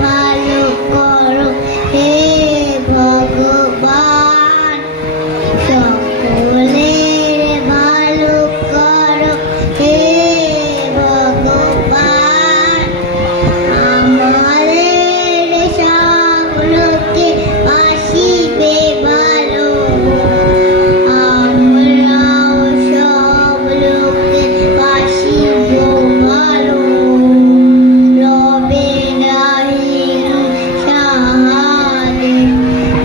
ভালো করো হে ভগবান, সকলের ভালো করো হে ভগবান, আমাদের সকলকে আসিবে ভালো, আমরাও সব লোকে বাসিব ভালো, রবে নাহির সাহায্যে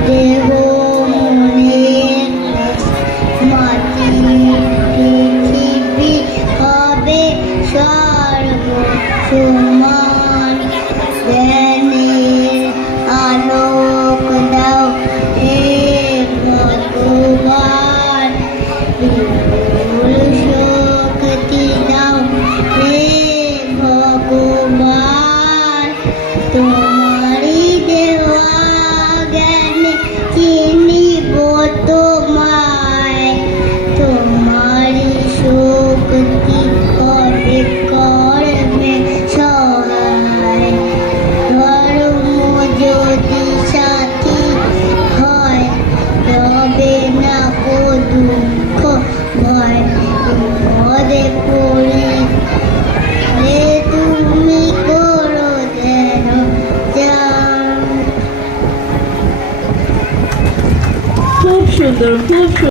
দেহ মনের মাটি পৃথিবী হবে সর্ব সমান, জ্ঞানের আলোক দাও হে ভগবান, বিপুল শক্তি দাও হে ভগবান, তোমারই দেওয়া জ্ঞানে চিনিব তোমায়, তোমারই শক্তি হবে করবে সহায়, ধর্ম যদি সাথী হয় তবে না কো দুঃখ ভয়, বিপদে পড়িলে তুমি করো যেন জান। খুব সুন্দর, খুব সুন্দর।